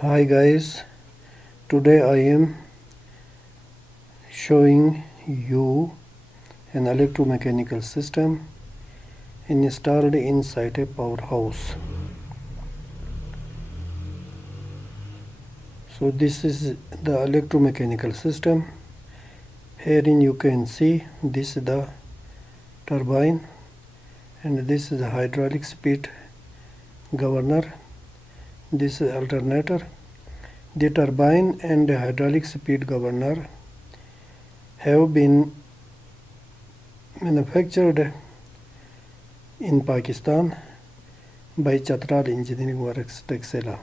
Hi guys, today I am showing you an electromechanical system installed inside a powerhouse. So this is the electromechanical system. Herein you can see this is the turbine and this is the hydraulic speed governor. This is alternator. The turbine and the hydraulic speed governor have been manufactured in Pakistan by Chitral Engineering Works Taxila.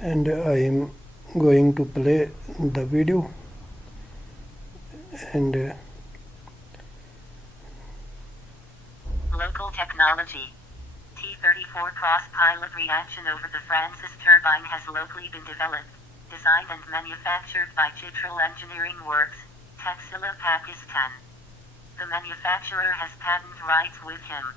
And I am going to play the video and Local technology. T-34 cross-pilot reaction over the Francis turbine has locally been developed, designed and manufactured by Chitral Engineering Works, Taxila Pakistan. The manufacturer has patent rights with him.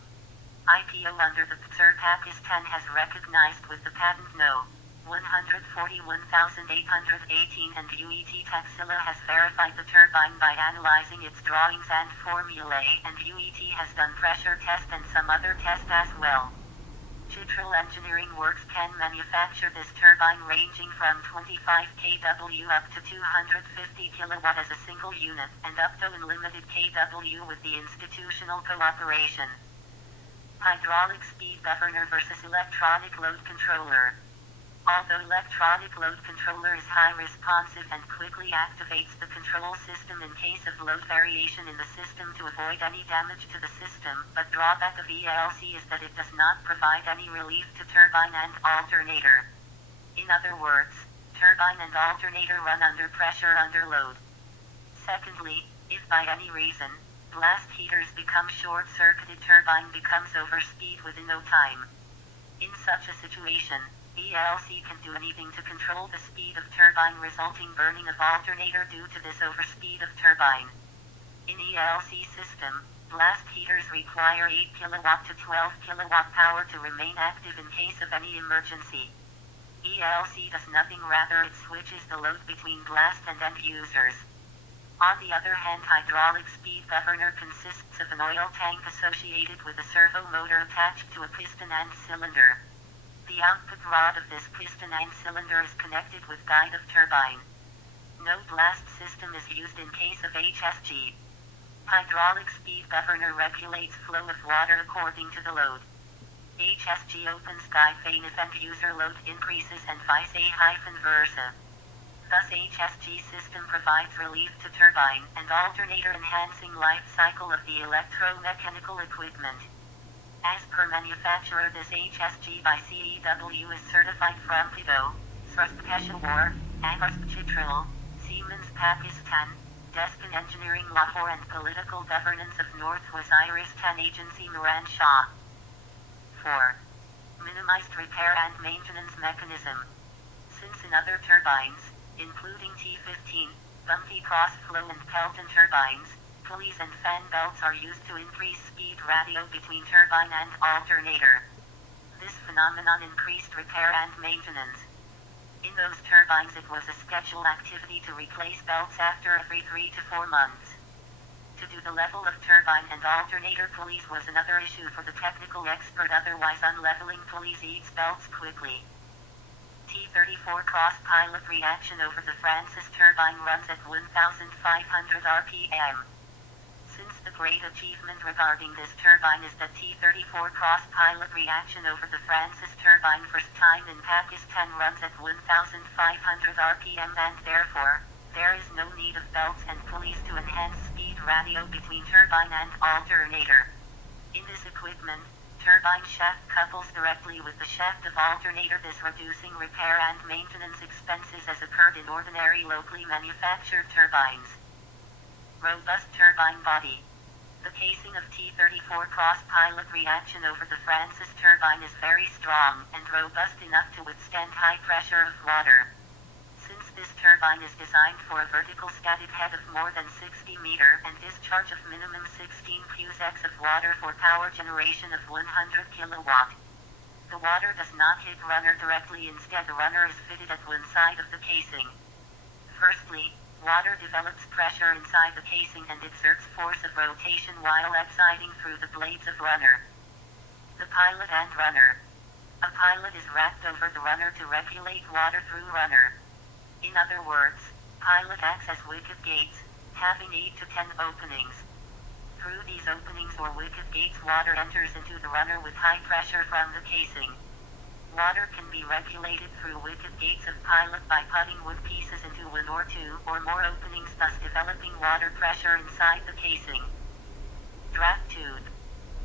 IPO under the PCSIR Pakistan has recognized with the patent No. 141,818 and UET Taxila has verified the turbine by analyzing its drawings and formulae, and UET has done pressure test and some other tests as well. Chitral Engineering Works can manufacture this turbine ranging from 25 kW up to 250 kW as a single unit and up to unlimited kW with the institutional cooperation. Hydraulic speed governor versus electronic load controller. Although electronic load controller is high responsive and quickly activates the control system in case of load variation in the system to avoid any damage to the system, but drawback of ELC is that it does not provide any relief to turbine and alternator. In other words, turbine and alternator run under pressure under load. Secondly, if by any reason, blast heaters become short-circuited, turbine becomes overspeed within no time. In such a situation, ELC can do anything to control the speed of turbine, resulting burning of alternator due to this overspeed of turbine. In ELC system, blast heaters require 8 kW to 12 kW power to remain active in case of any emergency. ELC does nothing, rather it switches the load between blast and end users. On the other hand, hydraulic speed governor consists of an oil tank associated with a servo motor attached to a piston and cylinder. The output rod of this piston and cylinder is connected with guide of turbine. No blast system is used in case of HSG. Hydraulic speed governor regulates flow of water according to the load. HSG opens guide vane if end user load increases and vice versa. Thus HSG system provides relief to turbine and alternator, enhancing life cycle of the electromechanical equipment. As per manufacturer, this HSG by CEW is certified from PIDO, Thrust Peshawar, Agarst Chitral, Siemens Pakistan, Deskin Engineering Lahore and Political Governance of North Waziristan Agency Miran Shah. 4. Minimized repair and maintenance mechanism. Since in other turbines, including T-15, bumpy cross-flow and Pelton turbines, pulleys and fan belts are used to increase speed ratio between turbine and alternator. This phenomenon increased repair and maintenance. In those turbines it was a scheduled activity to replace belts after every 3 to 4 months. To do the level of turbine and alternator pulleys was another issue for the technical expert, otherwise unleveling pulleys eats belts quickly. T-34 cross-pilot reaction over the Francis turbine runs at 1,500 RPM. Since the great achievement regarding this turbine is that T-34 cross-pilot reaction over the Francis turbine first time in Pakistan runs at 1,500 RPM, and therefore, there is no need of belts and pulleys to enhance speed ratio between turbine and alternator. In this equipment, turbine shaft couples directly with the shaft of alternator, this reducing repair and maintenance expenses as occurred in ordinary locally manufactured turbines. Robust turbine body. The casing of T-34 cross-pilot reaction over the Francis turbine is very strong and robust enough to withstand high pressure of water. Since this turbine is designed for a vertical static head of more than 60 meter and discharge of minimum 16 cusecs of water for power generation of 100 kilowatt. The water does not hit runner directly, instead the runner is fitted at one side of the casing. Firstly, water develops pressure inside the casing and exerts force of rotation while exciting through the blades of runner. The pilot and runner. A pilot is wrapped over the runner to regulate water through runner. In other words, pilot acts as wicket gates, having 8 to 10 openings. Through these openings or wicket gates, water enters into the runner with high pressure from the casing. Water can be regulated through wicket gates of pilot by putting wood pieces into one or two or more openings, thus developing water pressure inside the casing. Draft tube.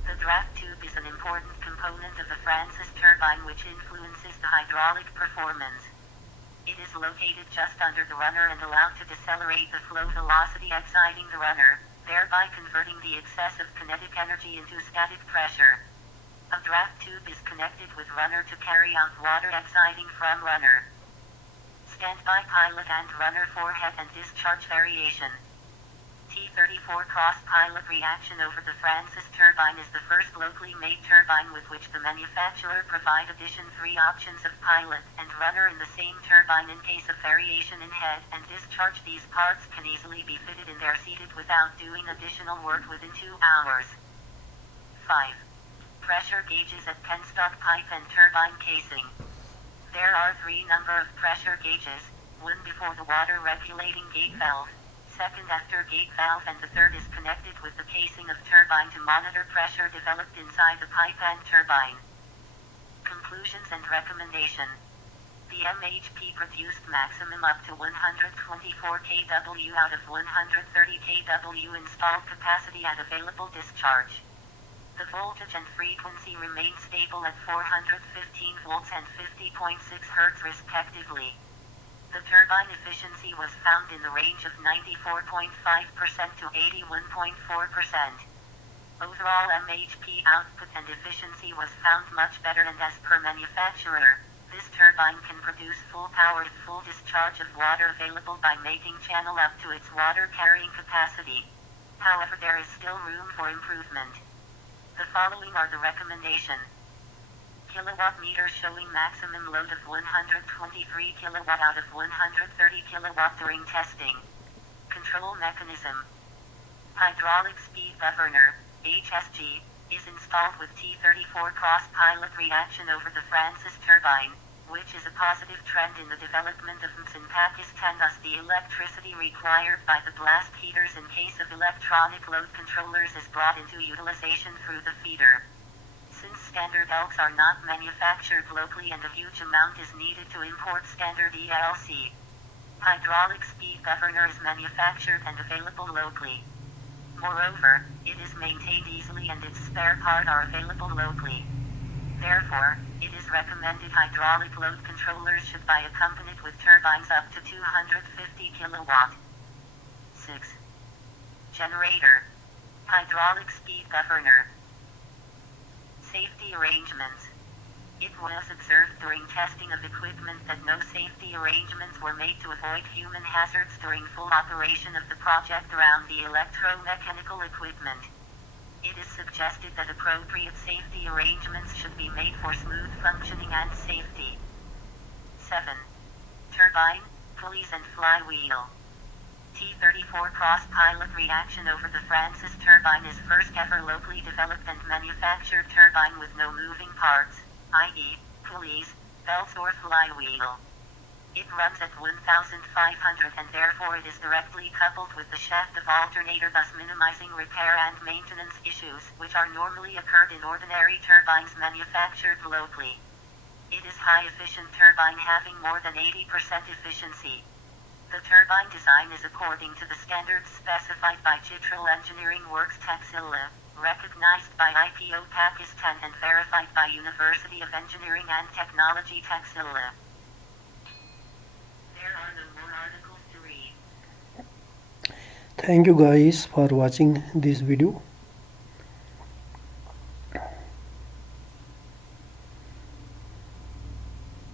The draft tube is an important component of the Francis turbine which influences the hydraulic performance. It is located just under the runner and allowed to decelerate the flow velocity exciting the runner, thereby converting the excess of kinetic energy into static pressure. A draft tube is connected with runner to carry out water exciting from runner. Standby pilot and runner forehead and discharge variation. T-34 cross-pilot reaction over the Francis turbine is the first locally made turbine with which the manufacturer provide addition 3 options of pilot and runner in the same turbine in case of variation in head and discharge. These parts can easily be fitted in there seated without doing additional work within 2 hours. 5. Pressure gauges at penstock pipe and turbine casing. There are 3 number of pressure gauges, one before the water regulating gate valve, second after gate valve, and the third is connected with the casing of turbine to monitor pressure developed inside the pipe and turbine. Conclusions and recommendation. The MHP produced maximum up to 124 kW out of 130 kW installed capacity at available discharge. The voltage and frequency remained stable at 415 volts and 50.6 Hz respectively. The turbine efficiency was found in the range of 94.5% to 81.4%. Overall MHP output and efficiency was found much better, and as per manufacturer, this turbine can produce full power with full discharge of water available by making channel up to its water carrying capacity. However, there is still room for improvement. The following are the recommendation. Kilowatt meter showing maximum load of 123 kW out of 130 kW during testing. Control mechanism. Hydraulic speed governor, HSG, is installed with T-34 cross-pilot reaction over the Francis turbine, which is a positive trend in the development of MIPS in Pakistan. Thus the electricity required by the blast heaters in case of electronic load controllers is brought into utilization through the feeder. Since standard ELCs are not manufactured locally and a huge amount is needed to import standard ELC, hydraulic speed governor is manufactured and available locally. Moreover, it is maintained easily and its spare parts are available locally. Therefore, it is recommended hydraulic load controllers should be accompanied with turbines up to 250 kW. 6. Generator. Hydraulic speed governor. Safety arrangements. It was observed during testing of equipment that no safety arrangements were made to avoid human hazards during full operation of the project around the electromechanical equipment. It is suggested that appropriate safety arrangements should be made for smooth functioning and safety. 7. Turbine, pulleys and flywheel. T-34 cross-pilot reaction over the Francis turbine is first ever locally developed and manufactured turbine with no moving parts, i.e., pulleys, belts or flywheel. It runs at 1,500 and therefore it is directly coupled with the shaft of alternator, thus minimizing repair and maintenance issues which are normally occurred in ordinary turbines manufactured locally. It is high-efficient turbine having more than 80% efficiency. The turbine design is according to the standards specified by Chitral Engineering Works Taxila, recognized by UET Pakistan and verified by University of Engineering and Technology Taxila. There are no more articles to read. Thank you guys for watching this video.